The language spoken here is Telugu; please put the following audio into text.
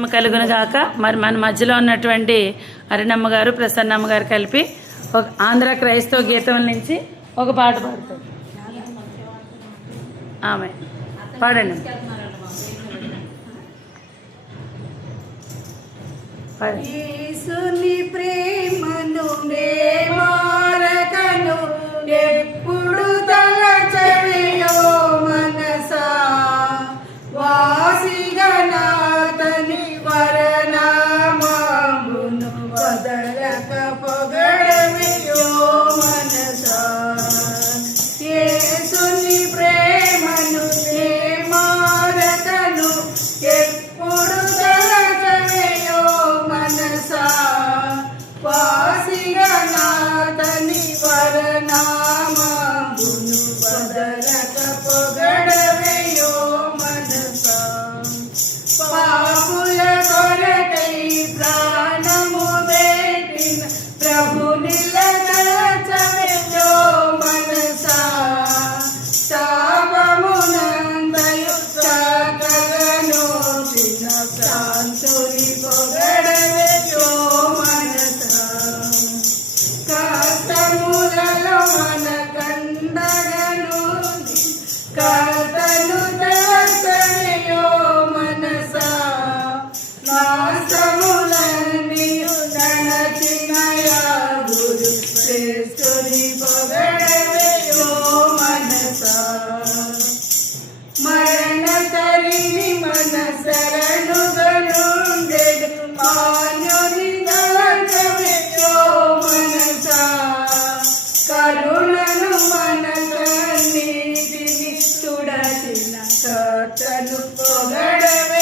కలుగును గాక. మరి మన మధ్యలో ఉన్నటువంటి అరుణమ్మ గారు ప్రసన్నమ్మ గారు కలిపి ఒక ఆంధ్ర క్రైస్తవ గీతం నుంచి ఒక పాట పాడతారు. ఆమె. పాడండి. పాడండి. పాపుల కొరకై ప్రాణము వేటిన ప్రభు నిలద ಕಡುಪುಗಳ